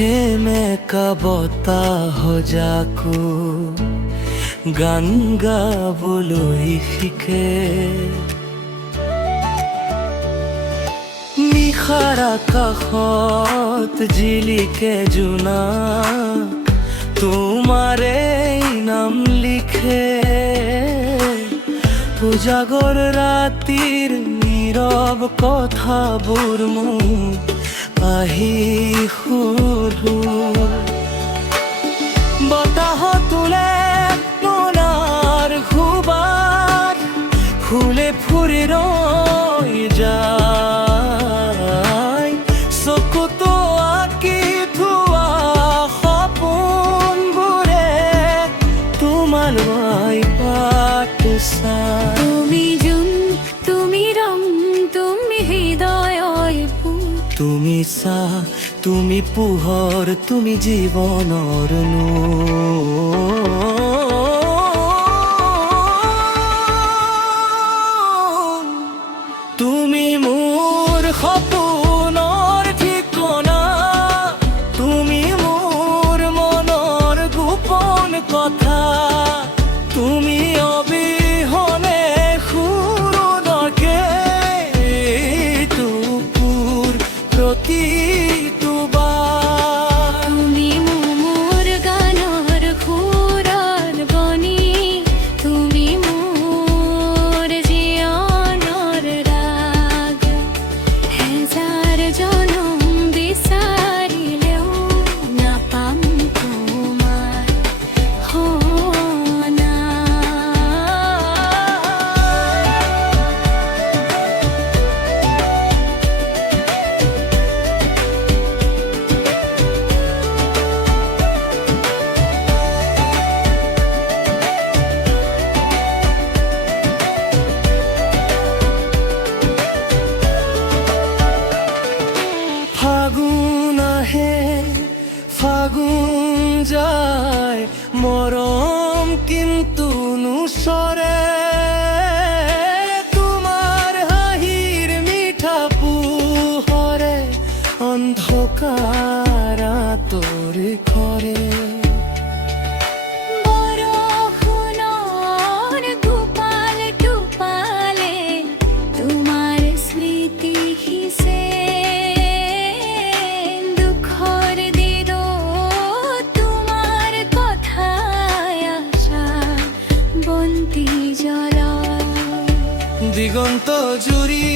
থেমে বতাহ যাকো গান গাবলৈ শিকে নিশাৰ আকাশত জিলিকে জোনা তোমাৰে নাম লিখে উজাগৰ ৰাতিৰ নীৰৱ কথাবোৰ মোক আহি সুধো বতাহ তুলে মোনাৰ সুবাস ফুলে ফুৰি ৰৈ যায় চকুতো আঁকি থোৱা সপোনবোৰে তোমালৈ বাট চাই তুমি জোন তুমি ৰং তুমি হৃদয়ৰ ফুল তুমি চাহ তুমি পোহৰ তুমি জীৱনৰ তুমি মোৰ সপোনৰ ঠিকনা তুমি মোৰ মনৰ গোপন কথা তুমি অবিহনে সুৰকে টুকুৰ প্ৰতিটো বাৰ তুমি মোৰ গানৰ সুৰৰ বনি তুমি মোৰ জীৱনৰ ৰাগ হেজাৰ জনম বিচাৰিলেও নাপাম তোমাৰ সনা ফাগুন আহে ফাগুন যায় মৰম কিন্তু নুচৰে তোমাৰ হাঁহিৰ মিঠা পোহৰে অন্ধকাৰ আঁতৰি কৰে বৰষুণৰ টোপাল টোপালে তোমাৰ স্মৃতি সিঁচে দুখৰ দিনত তোমাৰ কথাই আশা বন্তি জ্বলাই দিগন্ত জুৰি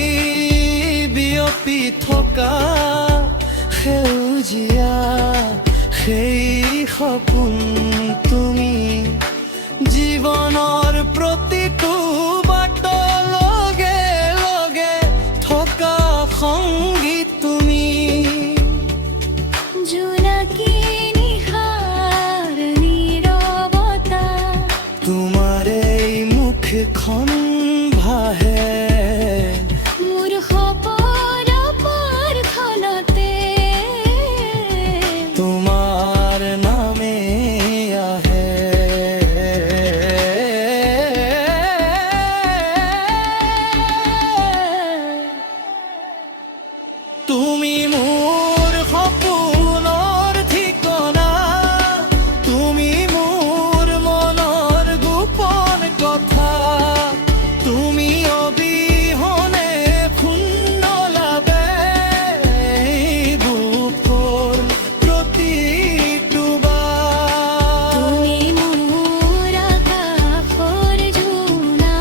বিয়পি থকা সেউজীয়া সেই সপোন তুমি জীৱনৰ প্ৰতিটো বাটৰ লগে লগে থকা সংগীত তুমি জোনাকী নিশাৰ নীৰৱতা তোমাৰ এই মুখখন ভাহে মোৰ সপোনৰ পাৰখনতে তোমাৰ নামে আহে তুমি মোৰ সপোনৰ ঠিকনা তুমি মোৰ মনৰ গোপন কথা তুমি অবিহনে ফুন্নলাবে বুকৰ প্ৰতিটো বাৰ তুমি মোৰ আকাশৰ জোনা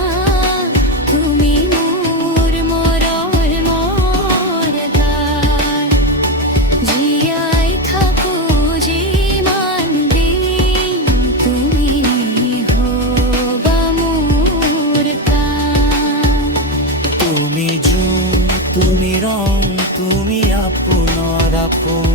তুমি মোৰ মৰৰ মৰদাৰ জীয়াই থাকো যিমান দিন তুমি হ'বা মোৰ প্ৰাণ তুমি জোন তুমি ৰং তুমি আপোনৰ আপোন